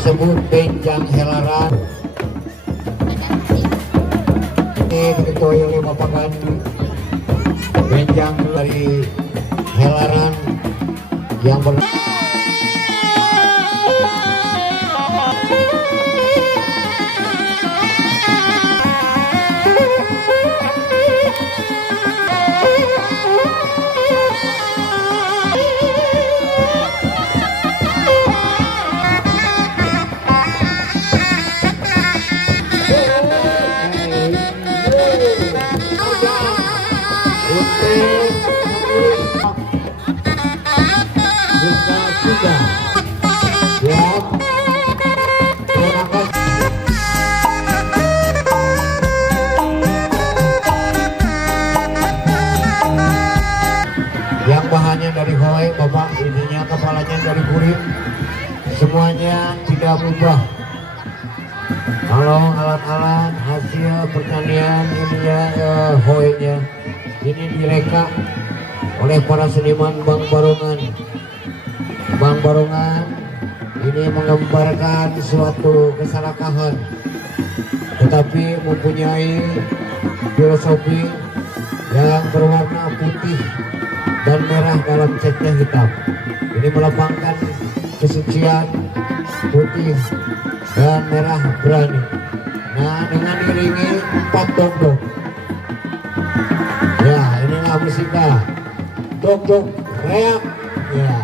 disebut benjang helaran. Ini diketuai oleh Bapak Gandhi. Benjang dari helaran yang yang bahannya dari Hawaii, Bapak, ininya kepalanya dari kuring, semuanya tidak berubah. Kalau alat-alat hasil pertanian ininya Hawaii-nya ini direka oleh para seniman Bang Barongan. Bang Barongan ini menggambarkan suatu keserakahan, tetapi mempunyai filosofi yang berwarna putih dan merah dalam catnya hitam. Ini melambangkan kesucian putih dan merah berani. Nah, dengan diiringi 4 dok-dok. Ya, inilah musika dok-dok reak. Ya,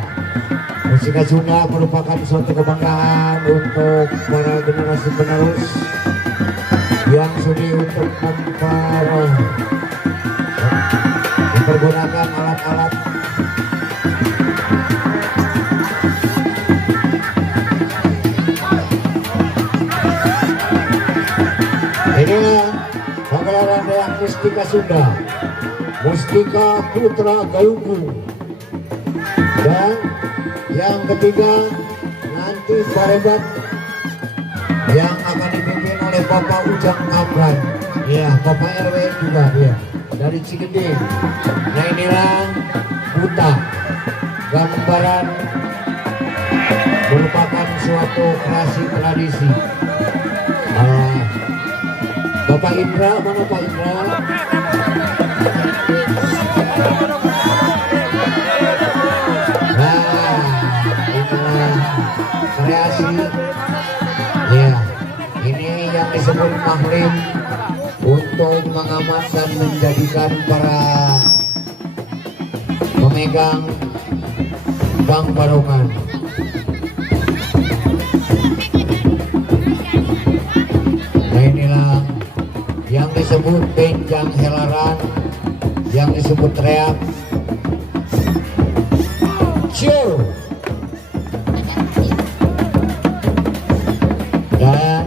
musika Sunda merupakan suatu kebanggaan untuk para generasi penerus yang sudi untuk mempergunakan alat-alat inilah pagelaran yang mustika Sunda, mustika Putra Galunggung. Dan yang ketiga nanti parebat yang akan dipimpin oleh Bapak Ujang Kamran, ya, Bapak RW juga, ya, dari Cikending. Nah, inilah buta, gambaran merupakan suatu kreasi tradisi. Bapak Indra, mana Pak Indra? Nah, inilah kreasi. Ya, ini yang disebut mahlim untuk mengamat dan menjadikan para pemegang Bang Barongan. Nah, inilah yang disebut benjang helaran, yang disebut reak. Ciu. Dan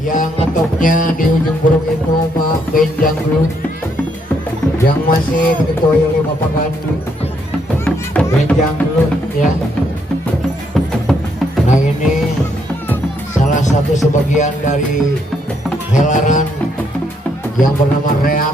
yang ngetopnya di ujung burung itu Pak benjang gelut, yang masih diketuai oleh Bapak Gandhi. Benjang gelut, ya. Nah, ini salah satu sebagian dari helaran yang bernama reak.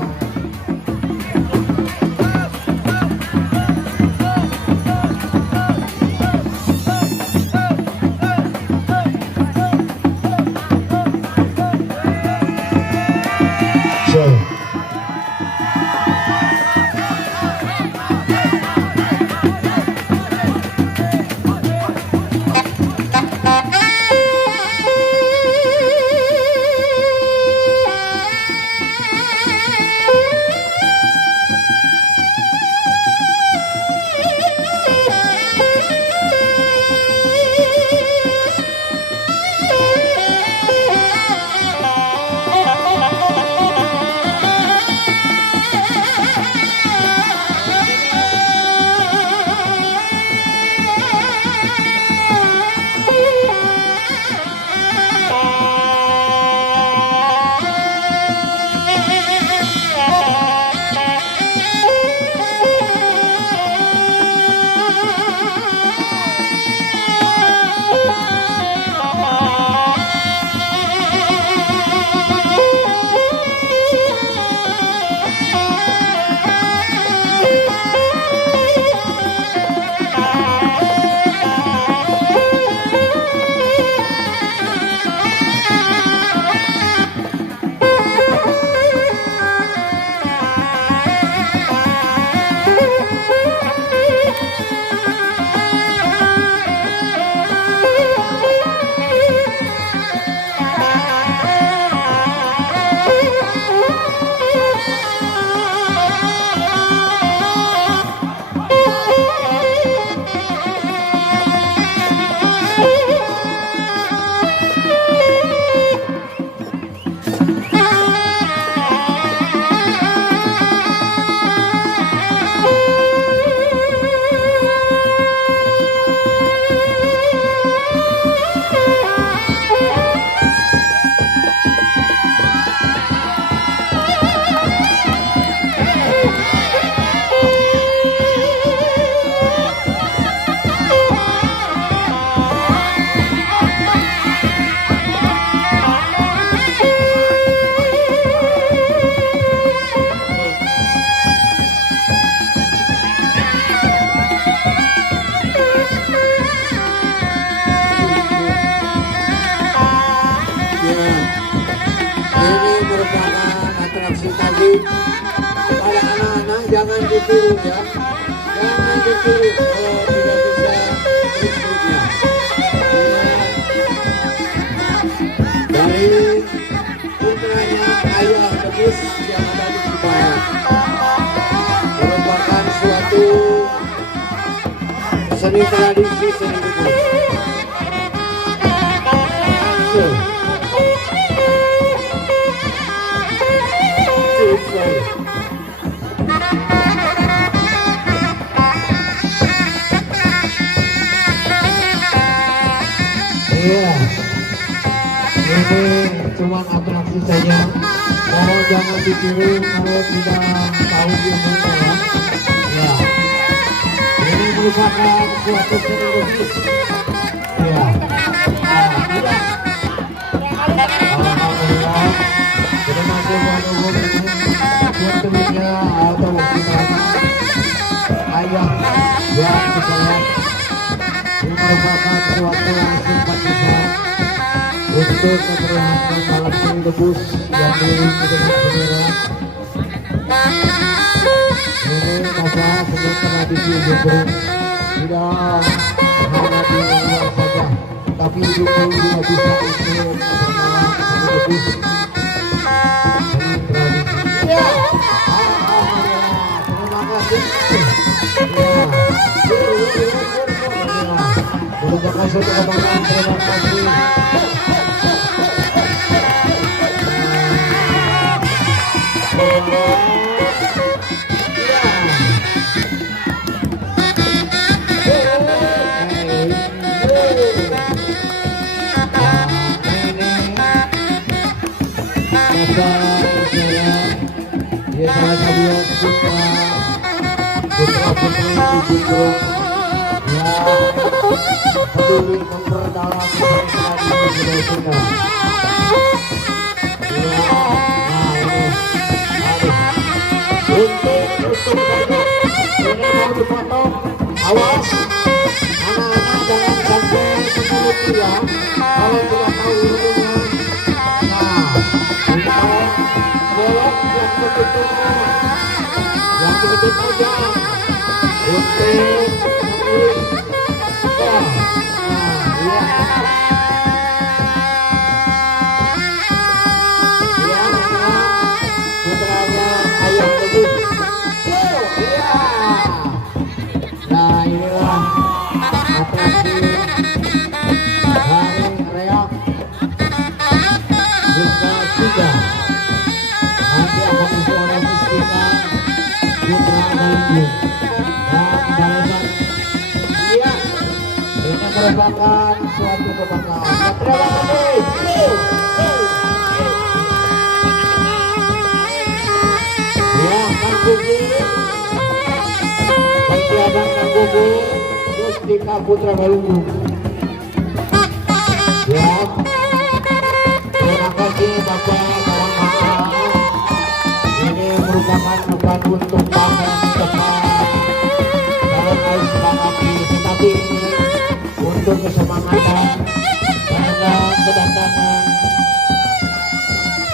ditiru ya, jangan ditiru kalau tidak bisa berikutnya. Dari putranya Ayah Tebus yang ada di Cipayak, merupakan suatu seni tradisi seni debus. Iya, ini cuma atraksi saja. Kalau jangan ditiru kalau tidak tahu ilmunya ya. Ya, ini merupakan suatu seni lukis. Ya, tidak. Alhamdulillah, terima kasih buat tentunya atau ayah yang dibayar. Ini merupakan suatu yang simpatisan untuk memperlihatkan balap seni debus yang diiringi dengan bendera. Ini masa seni tradisi Jembrung tidak hanya di luar saja, tapi Jembrung juga bisa untuk memperkenalkan seni debus seni tradisi. Ya, terima kasih. Merupakan suatu kebanggaan, terima kasih. Dia salah satu putra-putri Jembrung yang peduli memperdalam tradisi budaya Sunda. Ini mau dipotong, awas anak-anak jangan sampai mengeluh ya kalau tidak tahu ilmunya. Nah, bolong yang begitu panjang untuk putranya Ayah Tebus. Nah, inilah atraksi hari reak juga sudah nanti akan disuarakan putra Galunggung dan balasan. Iya, ini merupakan suatu kebanggaan. Terima kasih. Ya, Kang Gugu, persiapan Kang Gugu, Mustika Putra Galunggung. Ya, terima kasih Bapak kawan-kawan. Ini merupakan bukan untuk pamer cepat kalau harus semangat tetapi ini untuk kesemangatan karena kedatangan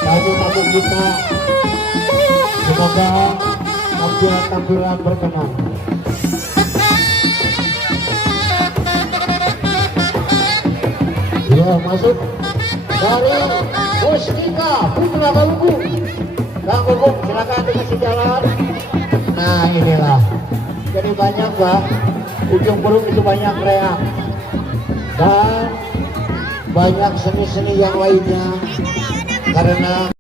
tamu-tamu kita. Semoga tampilan berkenan. Ya, masuk dari Mustika Putra Galunggung. Kang Gugu, silakan dikasih jalan. Nah, inilah. Jadi banyak Pak, ujung burung itu banyak reak dan banyak seni-seni yang lainnya karena